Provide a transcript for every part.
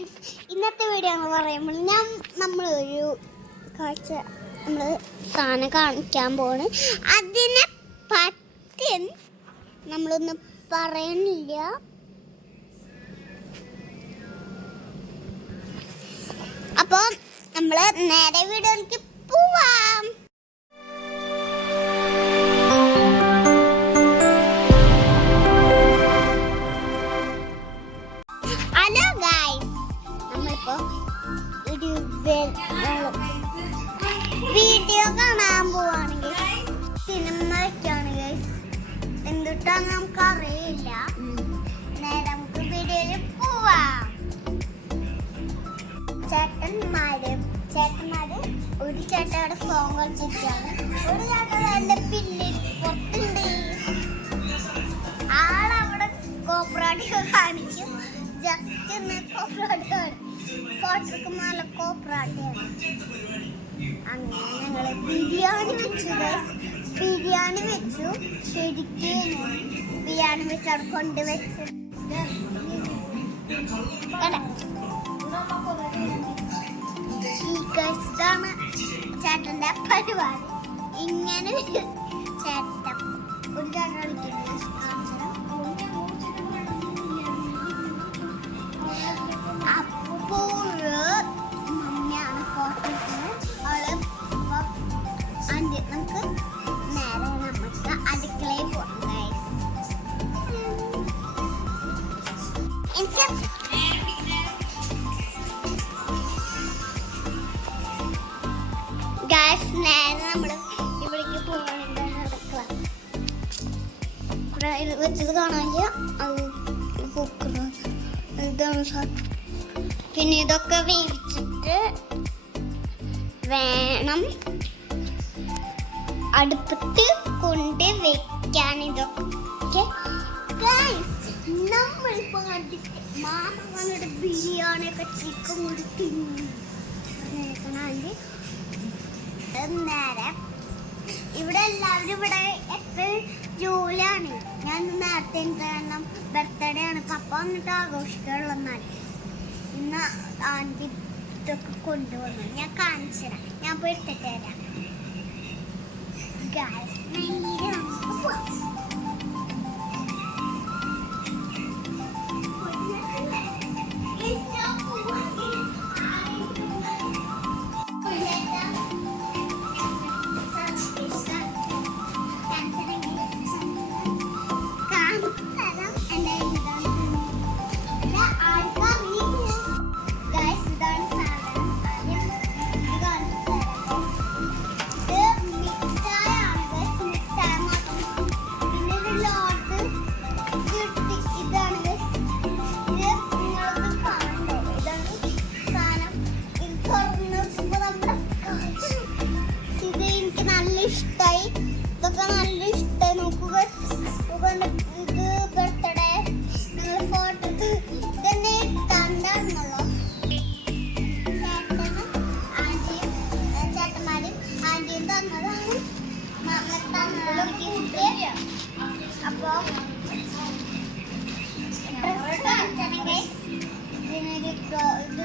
Guys ഇന്നത്തെ video എന്ന് പറയുമ്പോൾ ഞാൻ നമ്മൾ ഒരു കാഴ്ച നമ്മൾ സാധനം കാണിക്കാൻ പോണ് അതിനെ പറ്റി നമ്മളൊന്നും പറയണില്ല. അപ്പോൾ നമ്മൾ നേരെ വീഡിയോയിലേക്ക് വീഡിയോ കാണാൻ പോവാണെങ്കിൽ സിനിമ വെക്കാണ് ഗൈസ് എന്തുട്ടാന്ന് നമുക്ക് അറിയില്ല നമുക്ക് വീഡിയോയിൽ പോവാം. ചേട്ടന്മാര് ചേട്ടന്മാര് ഒരു ചേട്ടൻ അവിടെ ഫോൺ കളിച്ചിട്ടാണ് ഒരു ചേട്ടൻ എന്റെ പിന്നിൽ പുറത്തുണ്ട് ആളവിടെ കോപ്രാടി കാണിക്കും. ജസ്റ്റ് കോപ്രാടി കാണിക്കും. ഫോട്ടോക്ക് കോപ്പറാട്ടിയാണ് അങ്ങനെ ഞങ്ങൾ ബിരിയാണി വെച്ചു. ബിരിയാണി വെച്ചു. ശരിക്ക് ബിരിയാണി വെച്ച് അവിടെ കൊണ്ടുവച്ചു ചേട്ടന്റെ പരിപാടി. ഇങ്ങനെ ചേട്ടൻ വെച്ചത് കാണാനില്ല പിന്നെ ഇതൊക്കെ വേവിച്ചിട്ട് വേണം അടുപ്പത്ത് കൊണ്ട് വെക്കാൻ ഇതൊക്കെ. നമ്മളിപ്പോ മാമ വന്നിട്ട് ബിരിയാണി ഒക്കെ ചിക്കൻ കൂടി തിന്നു നേരെ നേരെ ഇവിടെ എല്ലാവരും ഇവിടെ എപ്പോഴും ജോലിയാണ്? ഞാൻ നേരത്തെ കാരണം ബർത്ത്ഡേ ആണ്. പപ്പ വന്നിട്ട് ആഘോഷിക്കാനുള്ളതാണ് ഇന്ന് ആന്റി ഇതൊക്കെ കൊണ്ടുവന്നു. ഞാൻ കാണിച്ചു ഞാൻ പോയി എടുത്തിട്ട് തരാം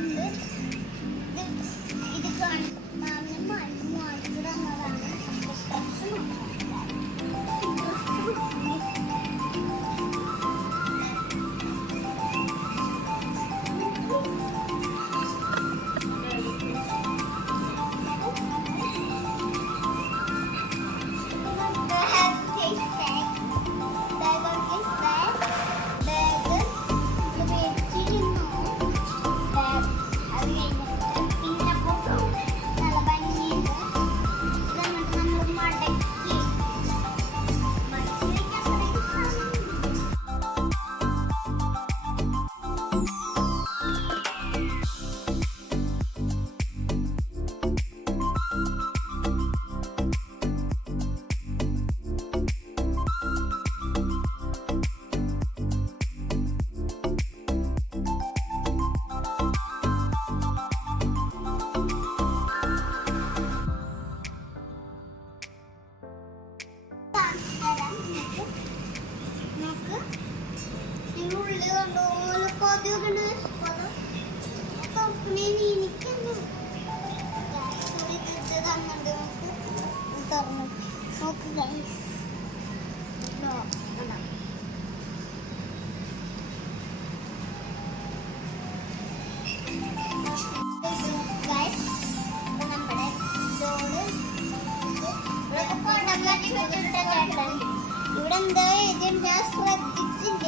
Bir Gidip ഇവിടെ എന്താ ഞാൻ ശ്രദ്ധിച്ചില്ല.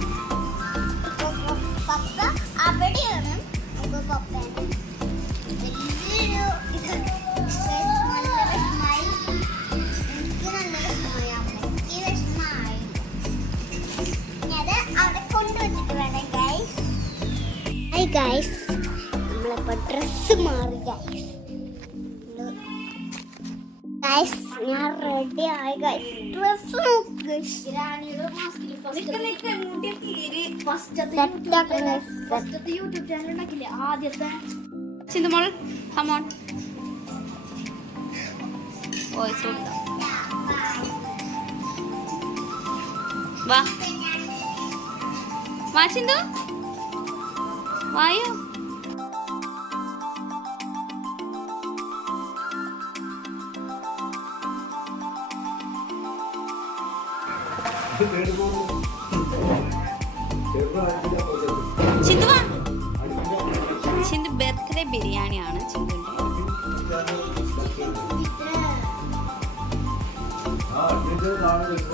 ഗൈസ് നമ്മളിപ്പോ ഡ്രസ് മാറി ഗൈസ് ഗൈസ് ഞാൻ റെഡി ആയി ഗൈസ് ഡ്രസ് നോക്ക്. guys. ചിന്തമോൾ കമോൺ വോയിസ് കൊടുക്കാം വാ. വാ ചിന്തു. വായോ. ചിന്തുവാ. ചിന്തു ബർത്ത്ഡേ ബിരിയാണിയാണ് ചിന്തുവിന്റെ. ചിന്തു